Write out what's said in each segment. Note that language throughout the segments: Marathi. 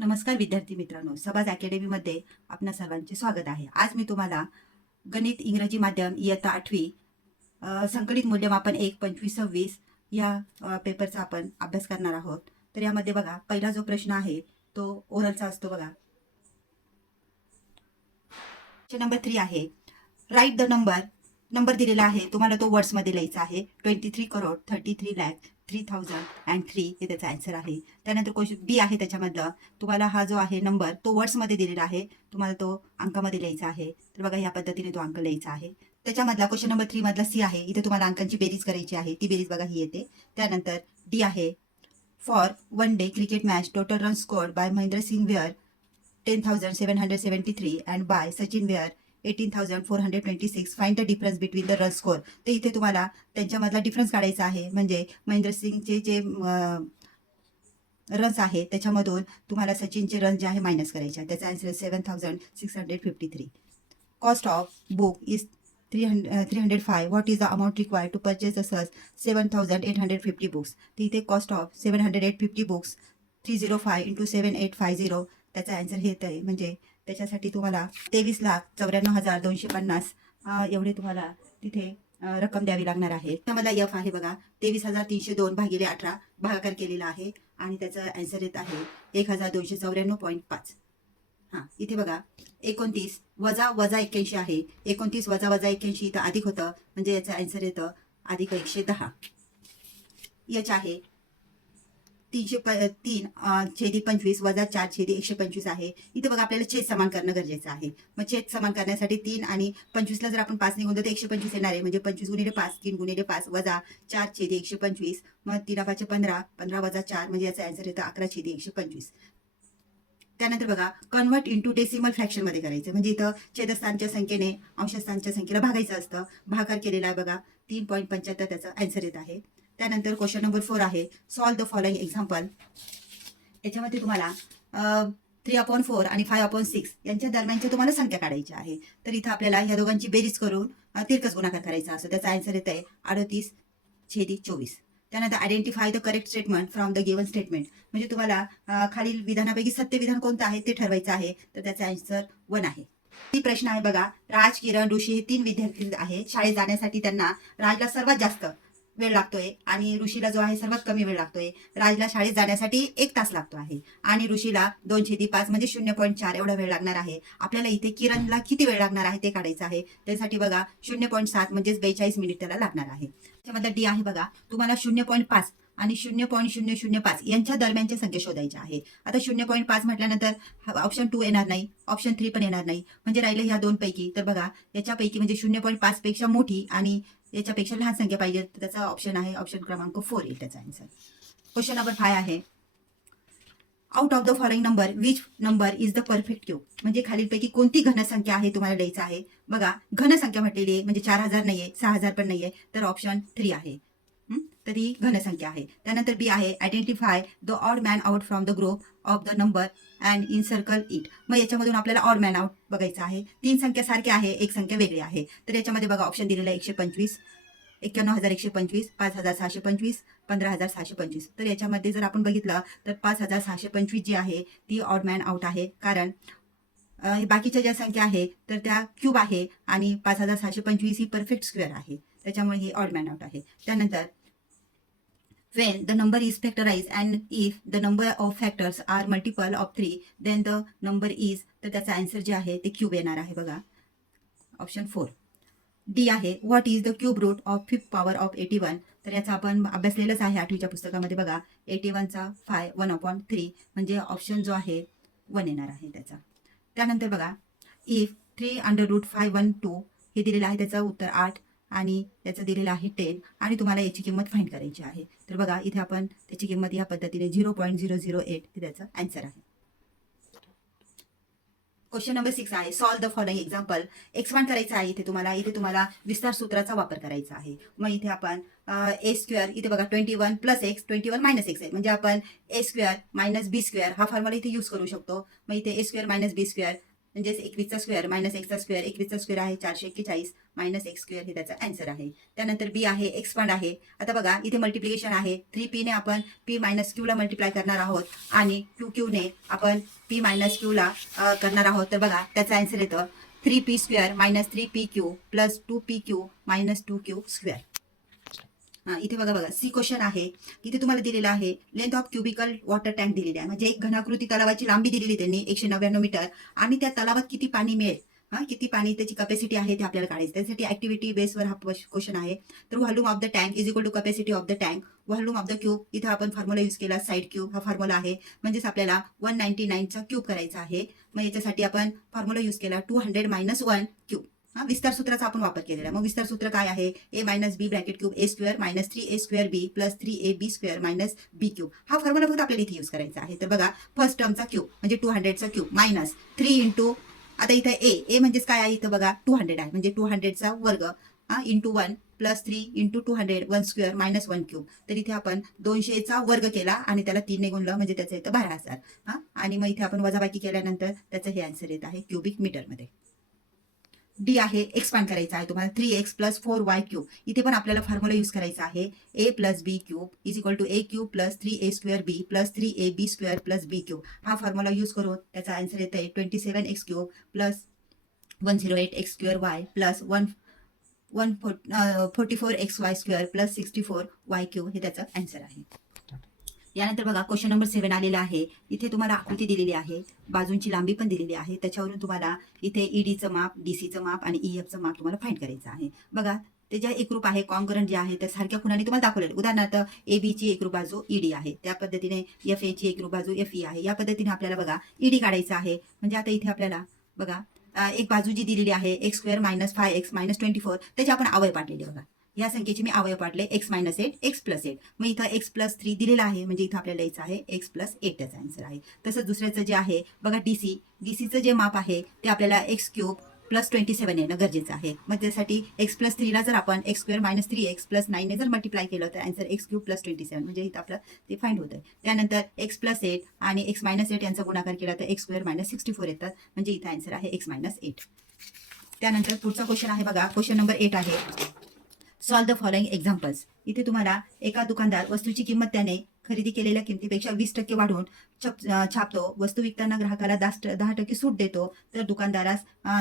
नमस्कार विद्यार्थी मित्रांनो, सबाज अकॅडमीमध्ये आपणा सर्वांचे स्वागत आहे. आज मी तुम्हाला गणित इंग्रजी माध्यम इयत्ता 8वी संकलित मूल्यमापन 1 25-26 या पेपरचा आपण अभ्यास करणार आहोत. तर यामध्ये बघा, पहिला जो प्रश्न आहे तो ओरलचा असतो बघा. नंबर 3 आहे, राईट द नंबर दिलेला आहे, तुम्हाला तो वर्ड्समध्ये लिहायचा आहे. 23,33,03,003 हे त्याचा आन्सर आहे. त्यानंतर क्वेश्चन बी आहे, त्याच्यामधलं तुम्हाला हा जो आहे नंबर तो वर्ड्समध्ये दिलेला आहे, तुम्हाला तो अंकामध्ये लिहायचा आहे. तर बघा, या पद्धतीने तो अंक लिहायचा आहे. त्याच्यामधला क्वेश्चन नंबर 3 मधला सी आहे, इथे तुम्हाला अंकांची बेरीज करायची आहे. ती बेरीज बघा ही येते. त्यानंतर डी आहे, for one day cricket match total run scored by Mahendra Singh were 10,773 and by Sachin were 18,426. Find the difference between the run score. ते इथे तुम्हाला त्यांच्यामधला डिफरन्स काढायचा आहे. म्हणजे महेंद्र सिंगचे जे रन्स आहे त्याच्यामधून तुम्हाला सचिनचे रन जे आहे मायनस करायचे आहे. त्याचा answer 7,653. Cost of book is 305. What is the amount required to purchase the such 7,850 books. तर इथे कॉस्ट ऑफ 7,850 बुक्स 305 इंटू 7,850 त्याचा आन्सर हे येत आहे. म्हणजे त्याच्यासाठी तुम्हाला 23,94,250 एवढे तुम्हाला तिथे रक्कम द्यावी लागणार आहे. त्यामध्ये एफ आहे बघा, 23,302 भागिले 18 भागाकार केलेला आहे आणि त्याचा आन्सर येत आहे 1,294.5. हां, इथे बघा 29 वजा 81 आहे. 29 वजा 81 इथं अधिक होतं, म्हणजे याचं आन्सर येतं अधिक 110. याच आहे 3/3 वजा 4/125 आहे. इथे बघा, आपल्याला छेद समान करणं गरजेचं आहे. मग छेद समान करण्यासाठी 3 आणि 25ला जर आपण 5 निघून तर 125 येणार आहे. म्हणजे 25 गुणिले 5, 3 गुणिले 5 वजा 4/125. मग 3×5 15, 15 वजा 4 म्हणजे याचा आन्सर येतं 11/125. त्यानंतर बघा, कन्वर्ट इंटू डेसिमल फ्रॅक्शनमध्ये करायचं. म्हणजे इथं छेदस्थानच्या संख्येने अंशस्थानच्या संख्येला भागायचं असतं. भागाकार केलेला आहे बघा, 3.75 त्याचा आन्सर येत आहे. त्यानंतर क्वेश्चन नंबर 4 आहे, सॉल्व द फॉलोइंग एक्झाम्पल. याच्यामध्ये तुम्हाला 3/4 आणि 5/6 यांच्या दरम्यानच्या तुम्हाला संख्या काढायच्या आहे. तर इथं आपल्याला या दोघांची बेरीज करून तिरकस गुणाकार करायचा असतो. त्याचा आन्सर येत आहे 38/24. त्यानंतर identify the correct statement from the given statement. म्हणजे तुम्हाला खालील विधानापैकी सत्य विधान कोणतं आहे ते ठरवायचं आहे. तर त्याचा आन्सर 1 आहे. ही प्रश्न आहे बघा, राज, किरण, ऋषी हे 3 विद्यार्थी आहेत. शाळेत जाण्यासाठी त्यांना राजला सर्वात जास्त वेळ लागतोय आणि ऋषीला जो आहे सर्वात कमी वेळ लागतोय. राजला शाळेत जाण्यासाठी 1 तास लागतो आहे आणि ऋषीला 2/5 म्हणजे 0.4 एवढा वेळ लागणार आहे. आपल्याला इथे किरणला किती वेळ लागणार आहे ते काढायचं आहे. त्यासाठी बघा 0.7 म्हणजे 42 मिनिट त्याला लागणार आहे. त्यामध्ये डी आहे बघा, तुम्हाला 0.5 आणि 0.005 यांच्या दरम्यानच्या संख्या शोधायच्या आहे. आता 0.5 म्हटल्यानंतर ऑप्शन 2 येणार नाही, ऑप्शन 3 पण येणार नाही. म्हणजे राहिलं ह्या 2 पैकी. तर बघा, याच्यापैकी म्हणजे 0.5 पेक्षा मोठी आणि याच्यापेक्षा लहान संख्या पाहिजे, तर त्याचा ऑप्शन आहे ऑप्शन क्रमांक 4 येईल त्याचा आन्सर. क्वेश्चन नंबर 5 आहे, out of the following number which number is the perfect cube. म्हणजे खालीलपैकी कोणती घनसंख्या आहे तुम्हाला द्यायचं आहे. बघा, घनसंख्या म्हटलेली आहे म्हणजे 4,000 नाहीये, 6,000 पण नाहीये, तर ऑप्शन 3 आहे. तर ही घनसंख्या आहे. त्यानंतर बी आहे, identify the odd man out from the group of the number and in circle it. मग याच्यामधून आपल्याला ऑड मॅन आउट बघायचं आहे. 3 संख्या सारख्या आहे, 1 संख्या वेगळी आहे. तर याच्यामध्ये बघा ऑप्शन दिलेला आहे 125, 91,125, 5,625, 15,625. तर याच्यामध्ये जर आपण बघितलं तर 5,625 जी आहे ती ऑड मॅन आउट आहे. कारण बाकीच्या ज्या संख्या आहे तर त्या क्यूब आहे आणि 5,625 ही परफेक्ट स्क्वेअर आहे. त्याच्यामुळे ही ऑड मॅन आउट आहे. त्यानंतर when the number is factorized and if the number of factors are multiple of 3 then the number is, तर त्याचा आन्सर जे आहे ते क्यूब येणार आहे बघा, ऑप्शन 4. डी आहे, what is the cube root of 5th power of 81. तर याचा आपण अभ्यासलेलंच आहे 8वीच्या पुस्तकामध्ये बघा. 81चा 1/3 म्हणजे ऑप्शन जो आहे 1 येणार आहे त्याचा. त्यानंतर बघा, इफ 3√512 हे दिलेलं आहे, त्याचं उत्तर 8 आणि त्याचं दिलेलं आहे 10 आणि तुम्हाला याची किंमत फाइंड करायची आहे. तर बघा, इथे आपण त्याची किंमत या पद्धतीने 0.008 हे त्याचं आन्सर आहे. क्वेश्चन नंबर 6 आहे, solve the following example. Expand करायचं आहे इथे तुम्हाला. इथे तुम्हाला विस्तार सूत्राचा वापर करायचा आहे. मग इथे आपण ए स्क्वेअर, इथे बघा 21 + x 21 - x आहे. म्हणजे आपण a² - b² हा फॉर्म्युला इथे यूज करू शकतो. मग इथे a² - b² म्हणजेच 21चा स्क्वेअर मायनस एक्सचा स्क्वेअर, 21चा स्क्वेअर आहे 441 मायनस एक्स स्क्वेअर हे त्याचा आन्सर आहे. त्यानंतर बी आहे एक्सपांड आहे. आता बघा इथे मल्टिप्लिकेशन आहे. 3p ने आपण p मायनस क्यूला मल्टिप्लाय करणार आहोत आणि 2q ने आपण p मायनस क्यूला करणार आहोत. तर बघा त्याचा आन्सर येतं 3p square minus 3pq plus 2pq minus 2q square. इथे बघा सी क्वेश्चन आहे. इथे तुम्हाला दिलेलं आहे length of cubical water tank दिलेली आहे. म्हणजे एक घनाकृती तलावाची लांबी दिलेली त्यांनी 199 मीटर आणि त्या तलावात किती पाणी मिळेल, किती पाणी त्याची कॅपॅसिटी आहे ते आपल्याला काढायचं. त्यासाठी ऍक्टिव्हिटी बेसवर हा क्वेश्चन आहे. तर volume of the tank is equal to capacity of the tank, volume of the cube. इथे आपण फॉर्म्युला यूज केला साईड क्यूब हा फॉर्म्युला आहे. म्हणजेच आपल्याला 199चा क्यूब करायचा आहे. मग याच्यासाठी आपण फॉर्म्युला यूज केला 200 मायनस 1 क्यूब. विस्तार सूत्राचा आपण वापर केलेला आहे. मग विस्तार सूत्र काय आहे, ए मायनस बी ब्रॅकेट क्यूब ए square minus 3a square B plus 3ab square minus बी क्यूब. हा फॉर्म्युला फक्त आपल्याला इथे यूज करायचा आहे. तर बघा फर्स्ट टर्मचा क्यूब म्हणजे 200चा क्यूब मायनस 3 इंटू, आता इथं ए म्हणजेच काय आहे, इथं बघा 200 आहे म्हणजे 200चा वर्ग into 1 plus 3 into 200 1 square minus 1 cube. तर इथे आपण 200चा वर्ग केला आणि त्याला 3 ने गुणलं म्हणजे त्याचं येतं 12,000. आणि मग इथे आपण वजाबाकी केल्यानंतर त्याचं हे आन्सर येत आहे क्युबिक मीटरमध्ये. डी आहे एक्सपांड करायचा आहे तुम्हाला 3x प्लस 4y क्यूब. इथे पण आपल्याला फॉर्म्युला यूज करायचा आहे a plus B cube is equal to a cube plus 3a square B plus 3ab square plus B cube. हा फॉर्म्युला यूज करून त्याचा आन्सर येत आहे 27x cube plus 108x square y plus 144xy square plus 64y cube हे त्याचं आन्सर आहे. यानंतर बघा क्वेश्चन नंबर 7 आलेला आहे. इथे तुम्हाला आकृती दिलेली आहे, बाजूंची लांबी पण दिलेली आहे. त्याच्यावरून तुम्हाला इथे ईडीचं माप, डीसीचं माप आणि ईएफचं माप तुम्हाला फाइंड करायचं आहे. बघा ते जे एकरूप आहे कॉन्ग्रंट जे आहे त्या सारख्या खुणाने तुम्हाला दाखवलेलं. उदाहरणार्थ AB ची एकरूप बाजू ईडी आहे, त्या पद्धतीने FA ची एकरूप बाजू FE आहे. या पद्धतीने आपल्याला बघा ईडी काढायचं आहे. म्हणजे आता इथे आपल्याला बघा एक बाजू जी दिलेली आहे x square minus 5x minus 24 त्याचे आपण अवयव पाडलेले. बघा या संख्येचे मी अवयव पाडले x मायनस 8 x प्लस 8. मग इथं x प्लस 3 दिलेला आहे म्हणजे इथं आपल्याला यायचं आहे x प्लस 8 त्याचा आन्सर आहे. तसंच दुसऱ्याचं जे आहे बघा डीसीचं जे माप आहे ते आपल्याला x क्यूब प्लस 27 येणं गरजेचं आहे. मग त्यासाठी x प्लस 3ला जर आपण x square minus 3x plus 9 ने जर मल्टिप्लाय केलं तर आन्सर x क्यूब प्लस 27 म्हणजे इथं आपलं ते फाइंड होतं. त्यानंतर x प्लस 8 आणि x मायनस 8 यांचा गुणाकार केला तर x स्क्वेअर मायनस 64 येतात म्हणजे इथं आन्सर आहे x मायनस 8. त्यानंतर पुढचा क्वेश्चन आहे बघा क्वेश्चन नंबर 8 आहे. Solve the following examples. इथे तुम्हाला एका दुकानदार वस्तूची किंमत त्याने खरेदी केलेल्या किमतीपेक्षा 20% वाढवून छापतो. वस्तू विकताना ग्राहकाला 10% सूट देतो. तर दुकानदारास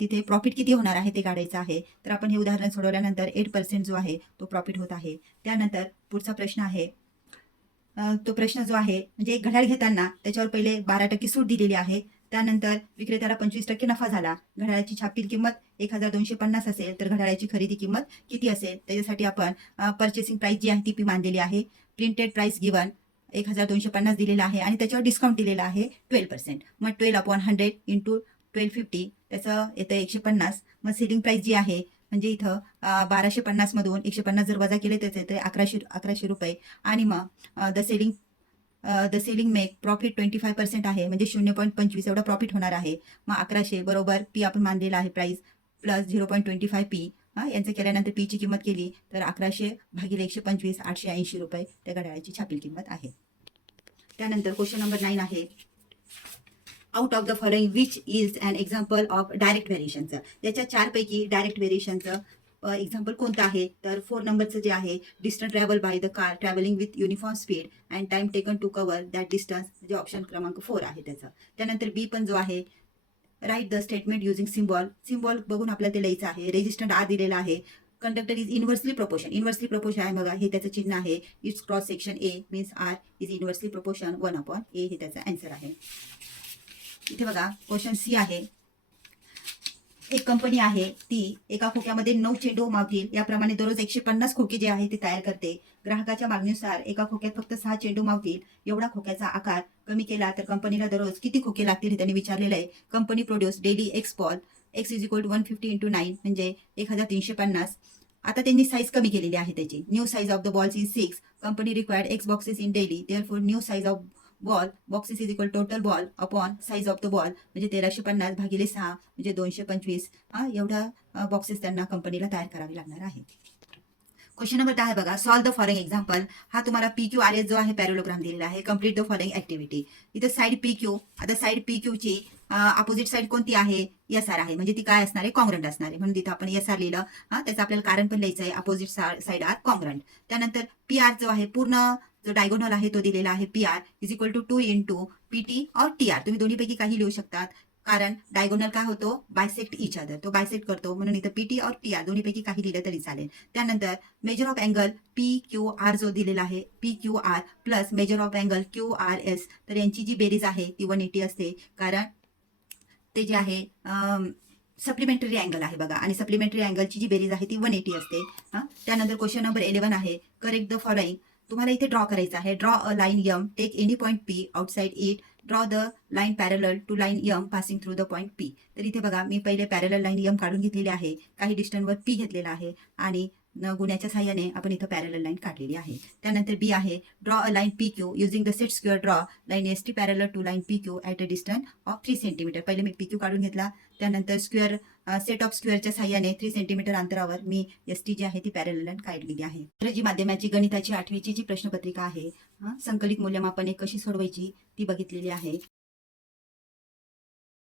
तिथे प्रॉफिट किती होणार आहे ते काढायचं आहे. तर आपण हे उदाहरण सोडवल्यानंतर 8% जो आहे तो प्रॉफिट होत आहे. त्यानंतर पुढचा प्रश्न आहे, तो प्रश्न जो आहे म्हणजे एक घड्याळ घेताना त्याच्यावर पहिले 12% सूट दिलेली आहे. त्यानंतर विक्रेत्याला 25% नफा झाला. घड्याळाची छापील किंमत 1250 असेल तर घड्याळाची खरेदी किंमत किती असेल. त्याच्यासाठी आपण परचेसिंग प्राइस जी आहे ती पी मानलेली आहे. प्रिंटेड प्राइस गिवन 1250 दिलेला आहे आणि त्याच्यावर डिस्काउंट दिलेला आहे 12%. मग 12/100 इंटू 1250 त्याचं येतं 150. मग सेलिंग प्राइस जी आहे म्हणजे इथं 1250 मधून 150 जर वजा केले त्याचं येतं 1100 रुपये. आणि मग द सेलिंग मेक प्रॉफिट 25% आहे म्हणजे 0.25 एवढा प्रॉफिट होणार आहे. मग 1100 बरोबर पी आपण मानलेला आहे प्राइस प्लस 0.25 पी. यांचं केल्यानंतर पीची किंमत केली तर 1100 भागिले 125 880 रुपये त्या घड्याळाची छापील किंमत आहे. त्यानंतर क्वेश्चन नंबर 9 आहे. Out of the following which is an example of direct व्हेरिएशनचं. याच्या 4 पैकी डायरेक्ट व्हेरिएशनचं एक्झाम्पल कोणतं आहे तर 4 नंबरचं जे आहे distance travel by the car travelling with uniform speed and time taken to cover that distance म्हणजे ऑप्शन क्रमांक 4 आहे त्याचं. त्यानंतर बी पण जो आहे write the statement using symbol बघून आपल्याला ते लिहायचं आहे. रेजिस्टंट आर दिलेला आहे. कंडक्टर इज इन्व्हर्सली प्रोपोर्शन आहे बघा हे त्याचं चिन्ह आहे. It's cross section A means R is inversely proportion 1/a हे त्याचा आन्सर आहे. इथे बघा क्वेश्चन सी आहे. एक कंपनी आहे ती एका खोक्यामध्ये 9 चेंडू मावतील याप्रमाणे दररोज 150 खोके जे आहे ते तयार करते. ग्राहकाच्या मागणीनुसार एका खोक्यात फक्त 6 चेंडू मावतील. एवढा खोक्याचा आकार कमी केला तर कंपनीला दररोज किती खोके लागतील हे त्यांनी विचारलेलं आहे. Company produce daily X ball X is equal to 150 into 9 म्हणजे 1350. आता त्यांनी साईज कमी केलेली आहे त्याची. New size of the balls is 6. Company required x boxes in daily therefore new size of ball boxes is equal total ball upon size of the ball म्हणजे 1350 भागिले 6 म्हणजे 225. एवढा बॉक्सेस त्यांना कंपनीला तयार करावे लागणार आहे. क्वेश्चन नंबर 10 बघा. Solve the following example. हा तुम्हाला PQRS जो आहे पॅरेलोग्राम दिलेला आहे. Complete the following activity. इथं साईड PQ. आता साईड PQ ची अपोजिट साईड कोणती आहे? एस आर आहे, म्हणजे ती काय असणार आहे? कॉंग्रंट असणार आहे. म्हणून तिथं आपण एस आर लिहिलं. त्याचं आपल्याला कारण पण लिहायचं आहे, अपोजिट साईड आर कॉंग्रंट. त्यानंतर पी आर जो आहे, पूर्ण जो डायगोनल आहे तो दिलेला आहे P R is equal to 2 into P T or T R. तुम्ही दोन्हीपैकी काही लिहू शकतात, कारण डायगोनल काय होतो? बायसेक्ट इच अदर, तो बायसेक्ट करतो, म्हणून इथं P T or T R दोन्हीपैकी काही लिहिलं तरी चालेल. त्यानंतर measure of angle P Q R जो दिलेला आहे, P Q R plus measure of angle Q R S, तर यांची जी बेरीज आहे ती 180 असते, कारण ते जे आहे सप्लिमेंटरी अँगल आहे बघा, आणि सप्लिमेंटरी अँगलची जी बेरीज आहे ती 180 असते. त्यानंतर क्वेश्चन नंबर 11 आहे, करेक्ट द फॉलोइंग. तुम्हाला इथे ड्रॉ करायचं आहे. Draw a line M, take any point P outside it, draw the line parallel to line M passing through the point P. तर इथे बघा, मी पहिले पॅरलल लाईन यम काढून घेतलेली आहे, काही डिस्टन्सवर पी घेतलेला आहे, आणि गुण्याच्या सहाय्याने आपण इथं पॅरलल लाईन काढलेली आहे. त्यानंतर बी आहे, draw a line P Q using the set square, draw line S T parallel to line P Q at a distance of 3 centimetre. पहिले मी पी क्यू काढून घेतला, त्यानंतर स्क्वेअर सेट ऑफ स्क्वेअरच्या सहाय्याने 3 सेंटीमीटर अंतरावर मी एस टी जी आहे ती पॅरलल लाईन काढलेली आहे. इंग्रजी माध्यमाची गणिताची 8वीची जी प्रश्नपत्रिका आहे, संकलित मूल्यमापने कशी सोडवायची ती बघितलेली आहे.